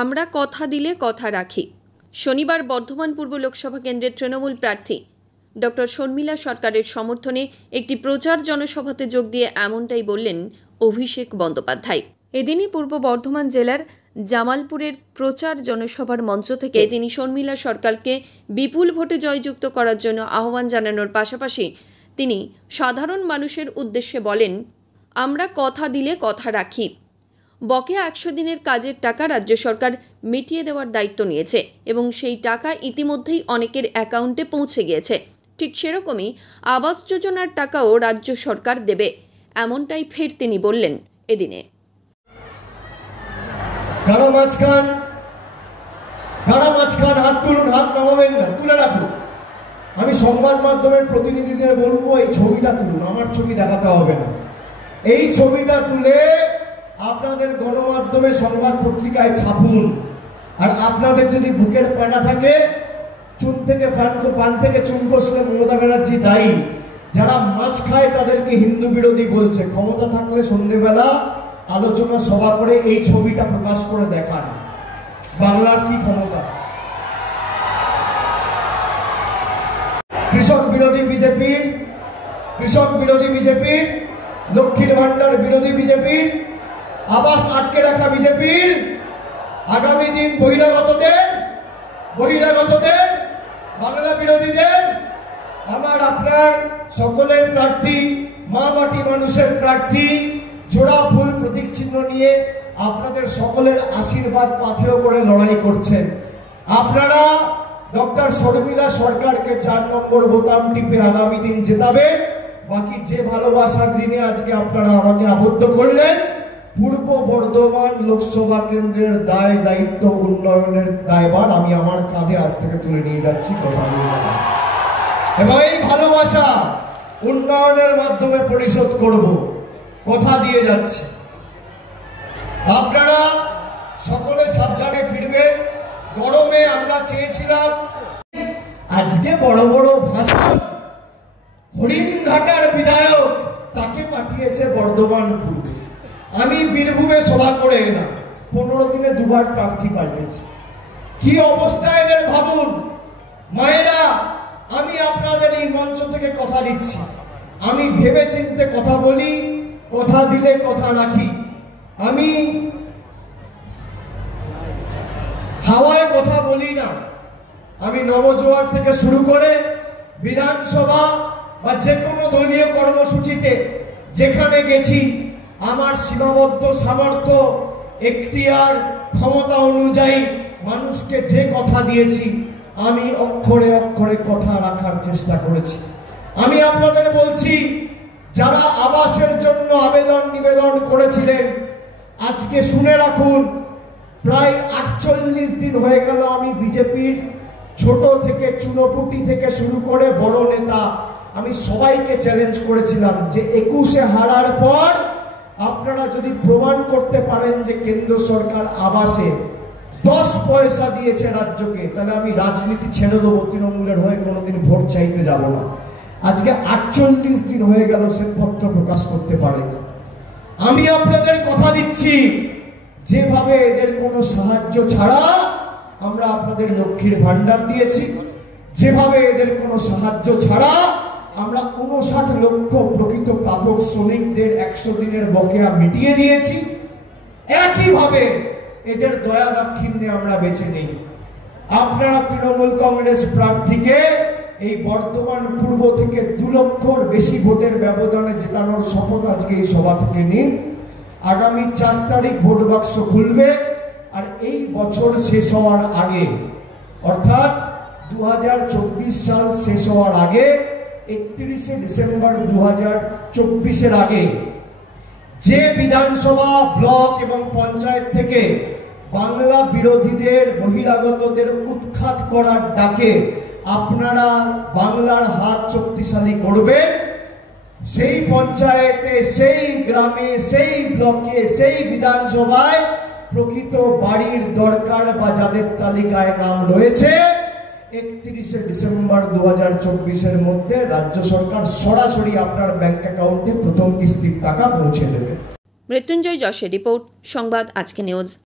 আমরা কথা দিলে কথা রাখি। শনিবার বর্ধমান পূর্ব লোকসভা কেন্দ্রের তৃণমূল প্রার্থী ডক্টর শর্মিলা সরকারের সমর্থনে একটি প্রচার জনসভাতে যোগ দিয়ে এমনটাই বললেন অভিষেক বন্দ্যোপাধ্যায়। এদিনই পূর্ব বর্ধমান জেলার জামালপুরের প্রচার জনসভার মঞ্চ থেকে তিনি শর্মিলা সরকারকে বিপুল ভোটে জয়যুক্ত করার জন্য আহ্বান জানানোর পাশাপাশি তিনি সাধারণ মানুষের উদ্দেশ্যে বলেন, আমরা কথা দিলে কথা রাখি। বকেয়া 100 দিনের কাজের টাকা রাজ্য সরকার মিটিয়ে দেওয়ার দায়িত্ব নিয়েছে এবং সেই টাকা ইতিমধ্যেই অনেকের অ্যাকাউন্টে পৌঁছে গিয়েছে। ঠিক সেরকমই আবাস যোজনার টাকাও রাজ্য সরকার দেবে, এমনটাই ফের তিনি বললেন এদিনে। কারা মাঝখান হাত তুলুন, হাত নামাবেন না, তুলে রাখুন। আমি সংবাদ মাধ্যমের প্রতিনিধিদের বলবো, এই ছবিটা তুলুন, আমার ছবি দেখাতে হবে না। এই ছবিটা তুলে আপনাদের গণমাধ্যমে সংবাদ পত্রিকায় ছাপুন। আর আপনাদের যদি বুকের পাটা থাকে, চুন থেকে পান থেকে চুন কষলে মমতা ব্যানার্জি দায়ী। যারা মাছ খায় তাদেরকে হিন্দু বিরোধী বলছে। ক্ষমতা থাকলে সন্ধ্যেবেলা আলোচনা সভা করে এই ছবিটা প্রকাশ করে দেখান। বাংলার কি ক্ষমতা? কৃষক বিরোধী বিজেপির, লক্ষ্মীর ভান্ডার বিরোধী বিজেপির, আবাস আটকে রাখা বিজেপির, আগামী দিন বহিরাগতদের, বাংলা বিরোধীদের, আমার আপনার সকলের প্রার্থী, মা মাটি মানুষের প্রার্থী, জোড়া ফুল প্রতীক চিহ্ন নিয়ে আপনাদের সকলের আশীর্বাদ পাথেয় করে লড়াই করছেন। আপনারা ডক্টর শর্মিলা সরকারকে 4 নম্বর বোতাম টিপে আগামী দিন জেতাবেন। বাকি যে ভালোবাসার দিনে আজকে আপনারা আমাকে আবদ্ধ করলেন, পূর্ব বর্ধমান লোকসভা কেন্দ্রের দায়িত্ব উন্নয়নের দায়ভার আমি আমার কাঁধে আজ থেকে তুলে নিয়ে যাচ্ছি। কথা এবং এই ভালোবাসা উন্নয়নের মাধ্যমে পরিশোধ করব, কথা দিয়ে যাচ্ছি। আপনারা সকলে সাবধানে ফিরবেন। গরমে আমরা চেয়েছিলাম, আজকে বড় বড় ভাষণ হরিণঘাটার বিধায়ক তাকে পাঠিয়েছে বর্ধমান পূর্বে। আমি বীরভূমে সভা করে এলাম, 15 দিনে 2 বার প্রার্থী পাল্টেছে। কি অবস্থা এদের ভাবুন। মায়েরা, আমি আপনাদের এই মঞ্চ থেকে কথা দিচ্ছি, আমি ভেবে চিন্তে কথা বলি, কথা দিলে কথা রাখি। আমি হাওয়ায় কথা বলি না। আমি নবজোয়ার থেকে শুরু করে বিধানসভা বা যে কোনো দলীয় কর্মসূচিতে যেখানে গেছি, আমার সীমাবদ্ধ সামর্থ্য, এখতিয়ার, ক্ষমতা অনুযায়ী মানুষকে যে কথা দিয়েছি, আমি অক্ষরে অক্ষরে কথা রাখার চেষ্টা করেছি। আমি আপনাদের বলছি, যারা আবাসের জন্য নিবেদন করেছিলেন, আজকে শুনে রাখুন, প্রায় 48 দিন হয়ে গেল আমি বিজেপির ছোট থেকে চুনোপুটি থেকে শুরু করে বড় নেতা, আমি সবাইকে চ্যালেঞ্জ করেছিলাম যে 21-এ হারার পর আপনারা যদি প্রমাণ করতে পারেন যে কেন্দ্র সরকার আবাসে 10 পয়সা দিয়েছে রাজ্যকে, তাহলে আমি রাজনীতি ছেড়ে দেবো, তৃণমূলের হয়ে কোনোদিন ভোট চাইতে যাব না। আজকে 48 দিন হয়ে গেল শ্বেতপত্র প্রকাশ করতে পারেনি। আমি আপনাদের কথা দিচ্ছি, যেভাবে এদের কোনো সাহায্য ছাড়া আমরা আপনাদের লক্ষ্মীর ভান্ডার দিয়েছি, যেভাবে এদের কোনো সাহায্য ছাড়া আমরা 59 লক্ষ প্রকৃত প্রাপক শ্রমিকদের 100 দিনের বকেয়া মিটিয়ে দিয়েছি, একইভাবে এদের দয়া দাক্ষিণ্যে আমরা বেঁচে নেই। আপনারা তৃণমূল কংগ্রেস প্রার্থীকে এই বর্ধমান পূর্ব থেকে 2 লক্ষর বেশি ভোটের ব্যবধানে জেতানোর শপথ আজকে এই সভা থেকে নিন। আগামী 4 তারিখ ভোট বাক্স খুলবে, আর এই বছর শেষ হওয়ার আগে, অর্থাৎ 2024 সাল শেষ হওয়ার আগে, 31শে ডিসেম্বর 2024-এর আগে যে বিধানসভা, ব্লক এবং পঞ্চায়েত থেকে বাংলা বিরোধীদের, বহিরাগতদের উৎখাত করার ডাকে আপনারা বাংলার হাত শক্তিশালী করবেন, সেই পঞ্চায়েতে, সেই গ্রামে, সেই ব্লকে, সেই বিধানসভায় প্রকৃত বাড়ির দরকার বা যাদের তালিকায় নাম রয়েছে, 31শে ডিসেম্বর 2024-এর মধ্যে রাজ্য সরকার সরাসরি আপনার ব্যাংক অ্যাকাউন্টে প্রথম কিস্তির টাকা পৌঁছে দেবে। মৃত্যুঞ্জয় যশের রিপোর্ট, সংবাদ আজকে নিউজ।